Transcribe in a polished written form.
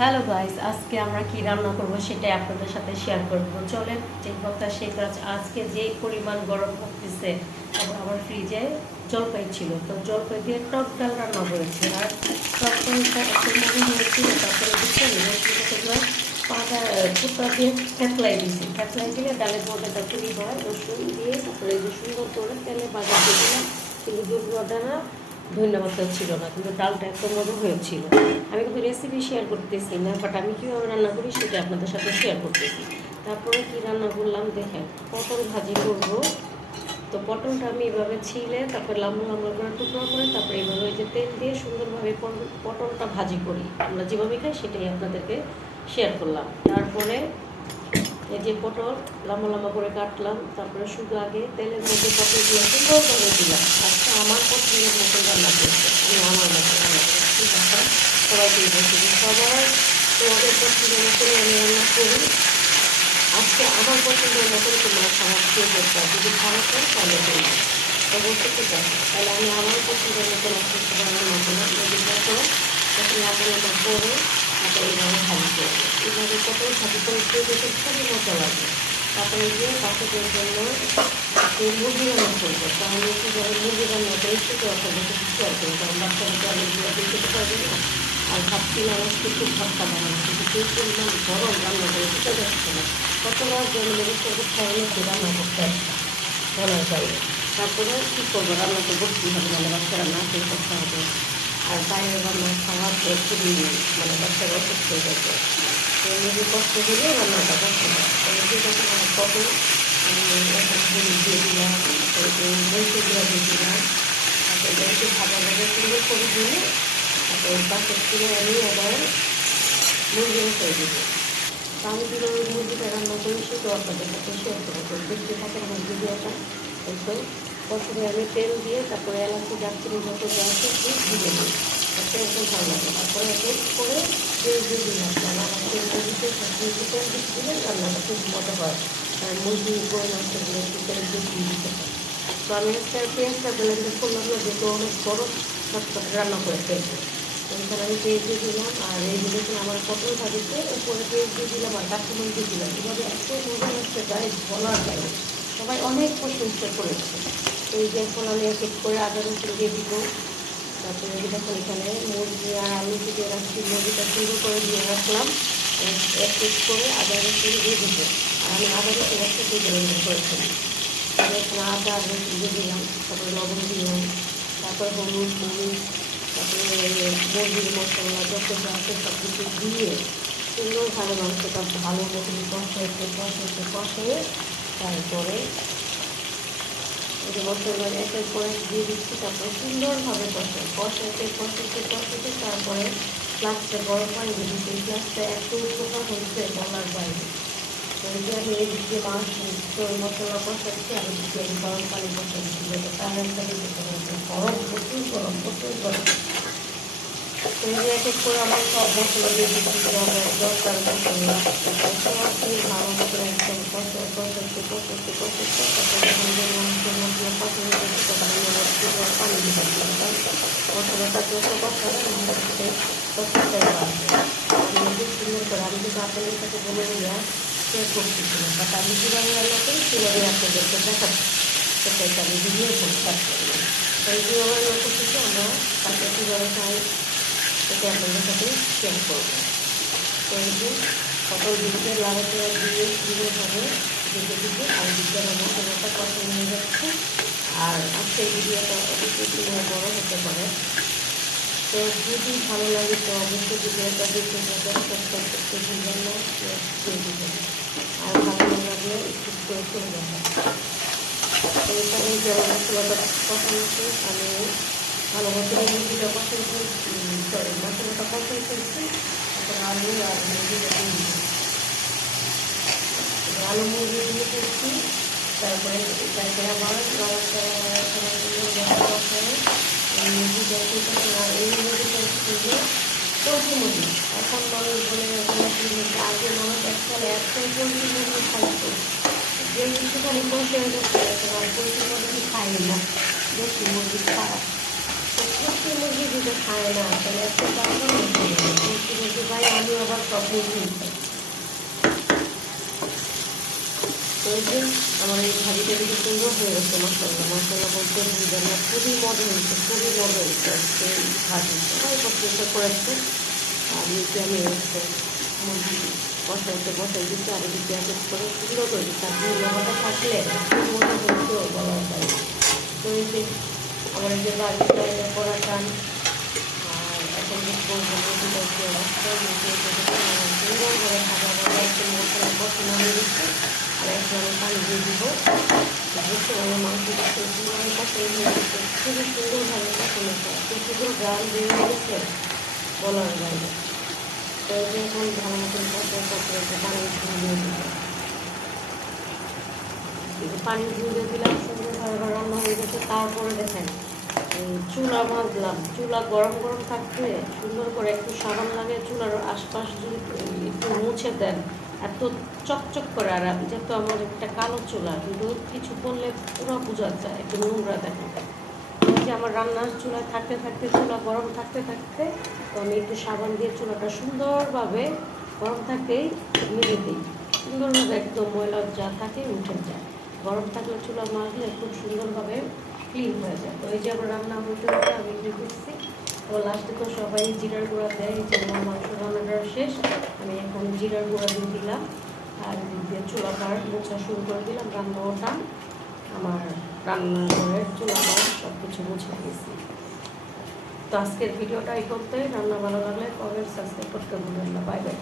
Hello guys, আজকে আমরা কি রান্না করব সেটাই আপনাদের সাথে শেয়ার করব। চলেন, যে কথা সেই কাজ। আজকে যে পরিমাণ গরম পড়তেছে, তারপর আমার ফ্রিজে জলপাই ছিল, তো জলপাই দিয়ে টক ডাল রান্না করেছি। আর টক ডালটা একটু মনে হয়েছিল, তারপরে বুঝছেন রসুন পাতা টুকরা দিয়ে থেতলাই দিয়েছি। থেতলাই দিলে ডালের মধ্যে তৈরি হয়। রসুন দিয়ে তারপরে যে সুন্দর করে তেলে ভাজা দিয়ে দিলাম, কিন্তু দুধটা না ধন্যবাদ ছিল না, কিন্তু ডালটা এত মজা হয়েছিল। আমি কিন্তু রেসিপি শেয়ার করতেছি না, বাট আমি কীভাবে রান্না করি সেটা আপনাদের সাথে শেয়ার করতেছি। তারপরে কি রান্না করলাম দেখেন, পটল ভাজি করব। তো পটলটা আমি এভাবে ছিলে, তারপরে লম্বা লম্বা করে টুকরো করে, তারপরে এইভাবে ওই যে তেল দিয়ে সুন্দরভাবে পটলটা ভাজি করি। আমরা যেভাবে খাই সেটাই আপনাদেরকে শেয়ার করলাম। তারপরে এই যে পটল লম্বা লম্বা করে কাটলাম, তারপরে শুধু আগে তেলের মধ্যে পটল দিয়ে সুন্দরভাবে দিলাম। আজকে আমার পছন্দের মতো রান্না করেছে, আমি আমার মতো রান্না করেছি। ঠিক আছে, সবাইকে বলছি সবাই তোমাদের পছন্দের মতোই আমি রান্না করি। আজকে আমার পছন্দের মতো তোমরা খাবার খেয়ে করতে, যদি খারাপ হয় তাহলে করবো, অবশ্যই ঠিক আছে। তাহলে আমি আমার পছন্দের মতো আজকে সবার রান্না করলাম। যদি দেখো তখন লম্বা লম্বা করে তারপরে এইভাবে ভাজি করবো। এইভাবে পটল ভাজি করে খেয়ে দেখে খুবই মজা লাগে। তারপরে গিয়ে বাচ্চাদের জন্য মুরগি রান্না করবো। তাহলে কীভাবে মুরগি রান্না করে সেটা আপনাদের সাথে শেয়ার করবো, কারণ বাচ্চাদেরকে অনেকগুলো দিয়ে খেতে পারবে না। আর ভাবছি না আজকে খুব ভাতটা বানানো, কিন্তু যে পরিমাণ গরম রান্না করে সেটা যাচ্ছে না। কতবার জন্য সবুজ খাওয়ানো রান্না করতে বলার বাইরে। তারপরে কী করবো, রান্না তো করতেই হবে, মানে বাচ্চারা না খেয়ে করতে হবে। আর বাইরে রান্না খাওয়া তো খুবই মানে বাচ্চারা অসুস্থ হয়ে যাচ্ছে। তো নিজে কষ্ট হলে রান্নাটা করতে হয়। ঠিক আছে, মানে কত আমি একটা হলুদ দিয়ে দিলাম, তারপরে মরিচগুলো দিয়ে দিলাম, তারপরে একটু ভাজা ভাজা সুন্দর করে দিয়ে তারপরে পাশের তুলে আমি আবার মুরগি বসিয়ে দেবো। তো আমি কীভাবে মুরগিটা রান্না করি সেটাও আপনাদের সাথে শেয়ার করবো। দেখতে থাকেন আমার ভিডিওটা। তো প্রথমে আমি তেল দিয়ে তারপরে এলাচি দারচিনি যত দেওয়া আছে দিয়ে দিই, তাতে একদম ভালো লাগে। তারপরে একটু করে তেল দিয়ে দিলাম, কারণ আমার তেল দিতে তেল দিলে রান্নাটা খুব মজা হয়। আর মুরগি গরু মাংসগুলো একটু তেল দিয়ে দিতে হয়। তো আমি একটা পেঁয়াজটা ব্লেন্ডার করলাম না, যেহেতু অনেক বড় চটপটে রান্না করে ফেলবো। এখানে আমি পেঁয়াজ দিয়ে দিলাম, আর এই যে দেখুন আমার পটল ভাজিতে উপরে পেঁয়াজ দিয়ে দিলাম আর কাঁচামরিচ দিয়ে দিলাম। এভাবে এত মজা লাগছে গায়ে বলার বাইরে, সবাই অনেক প্রশংসা করেছে। তো এই যে এখন আমি এক এক করে আদা রসুন দিয়ে দিব। তারপরে দেখুন এখানে মুরগি আর আলু দিয়ে রাখছি, মুরগিটা সুন্দর করে দিয়ে রাখলাম। এক এক করে আদা রসুন দিয়ে দিব। আর আমি আদা রসুন একটা দিয়ে ব্লেন্ডার করেছিলাম। এখানে আদা রসুন দিয়ে দিলাম, তারপরে লবণ দিলাম, তারপরে হলুদ মরিচ, তারপরে মুরগির মশলা যত যা আছে সব কিছু দিয়ে সুন্দরভাবে মাংসটা ভালো মতন কষাইয়ে তারপরে এই যে মশলা এক এক করে দিয়ে দিচ্ছি। তারপরে সুন্দরভাবে কষাইতে তারপরে ফ্লাক্সটা গরম পানি দিয়ে দিচ্ছি। এই ফ্লাক্সটা এত উপকার হচ্ছে বলার বাইরে। তো এই যে আমি এই দিকে মাছ মশলা কষাচ্ছি, আমি দিকে গরম পানি কষাচ্ছি, যাতে তার একটা গরম প্রচুর গরম। তো এই যে এক এক করে আমার সব মশলা দিয়ে দিচ্ছি, দরকার মশলা সব দিয়ে ভালো মতো একদম কষাচ্ছি। তারপরে মাংসের মশলা কষা হয়ে গেছে, তখন আমি আবার পানি দিতে দিলাম। মশলাটা যত কষাবে মাংসতে কষাটাই বাড়বে। খুব সুন্দর করে আমি কিন্তু আপনাদের সাথে বলে নিলাম শেয়ার করতেছিলাম, বাট আমি কীভাবে রান্না করি কীভাবে আপনাদেরকে দেখাচ্ছি, সেটাই আমি ভিডিও করতে করলাম। তো এই কীভাবে রান্না করতেছি আমরা তাকে কীভাবে খাই সেটা আপনাদের সাথে শেয়ার করবো। তো এই যে পটল দিকে লাড়াচাড়া দিয়ে সুন্দরভাবে দিকে আর দিকে আমার মশলাটা পছন্দ হয়ে যাচ্ছে। আর আজকে এই ভিডিওটা অবশ্যই বড় হতে পারে, তো যদি ভালো লাগে তো অবশ্যই ভিডিওটা দেখে সাবস্ক্রাইব করতে ভুলবেন না, দিয়ে দেবেন। আর ভালো না লাগলে একটু করে চলে যাবেন। তো এখানে যেমন মশলাটা পছন্দ হচ্ছে, আমি ভালো মতো মুরগিটা পছন্দ সরি মশলাটা পছন্দ করছি। এখন আলু আর মুরগিটা দিয়ে দিচ্ছি, আলু মুরগি দিয়ে করছি। তারপরে আবার মুরগিটা আর এই মুরগিটা হচ্ছে পোলট্রি মুরগি। এখন মানুষ বলে আগে মানুষ একসাথে পোলট্রি মুরগি খাইতো, যে কিছুখানি বসে হয়ে যাচ্ছে এখন আর পোলট্রি মুরগি খাই না, দেশি মুরগি খারাপ। তো পোলট্রি মুরগি যদি খায় না তাহলে একটা পোলট্রি মুরগি ভাই আমি আবার সব মুছে নিতে। তো এই যে আমার এই ভাজিটা কিন্তু সুন্দর হয়ে গেছে, মশলা মশলা বলতে বুঝবেন না, খুবই মজা হয়েছে, খুবই মজা হয়েছে আজকে এই ভাজি। সবাই পছন্দ করেছে। আর নিচে আমি হচ্ছে বসাই দিচ্ছি, আর এদিকে এক এক করে সুন্দর করে দিচ্ছি। আপনি লবণটা থাকলে খুব মজা হয়েছেও বলা যায়। তো এই যে আমার এই যে বাড়িটা করা টান, আর এখন যে সুন্দরভাবে ভাজা ভাজা একটু মশলা বসানো হয়ে গেছে। আর এখন আমি পানি দিয়ে দিব। বুঝতে আমার মাংস সুন্দরভাবে বসানো হয়ে গেছে, খুবই সুন্দরভাবে বসানো হয়েছে, এত সুন্দর গান বের হয়ে গেছে বলার বাইরে। তো এখন ভালো মতন পানি ধুয়ে দিব। পানি ধুয়ে দিলাম, সুন্দরভাবে রান্না হয়ে গেছে। তারপরে দেখেন চুলা ভাজলাম, চুলা গরম গরম থাকতে সুন্দর করে একটু সাবান লাগে চুলার আশপাশ যদি একটু মুছে দেন, এত চকচক করে। আর যেহেতু আমার একটা কালো চুলা, কিন্তু কিছু করলে পুরো বোঝা যায়, একটু নোংরা দেখা যায়। যে আমার রান্নার চুলায় থাকতে থাকতে, চুলা গরম থাকতে থাকতে, তো আমি একটু সাবান দিয়ে চুলাটা সুন্দরভাবে গরম থাকতেই মেরে দিই, সুন্দরভাবে একদম ময়লা যা থাকে উঠে যায়। গরম থাকলে চুলা মাজলে খুব সুন্দরভাবে ক্লিন হয়ে যায়। তো এই যে আমার রান্না হতে হতে আমি দিয়ে দিচ্ছি। তো লাস্টে তো সবাই জিরার গুঁড়া দেয়, যে আমার মাংস রান্নাটা শেষ, আমি এখন জিরার গুঁড়া দিয়ে দিলাম। আর দিয়ে চুলাটা মোছা শুরু করে দিলাম। রান্নাটা আমার রান্নাঘরের চুলাটা সব কিছু মুছে দিয়েছি। তো আজকের ভিডিওটা এই করতে, রান্না ভালো লাগলে কমেন্ট সাবস্ক্রাইব করতে ভুলবেন না। Bye bye.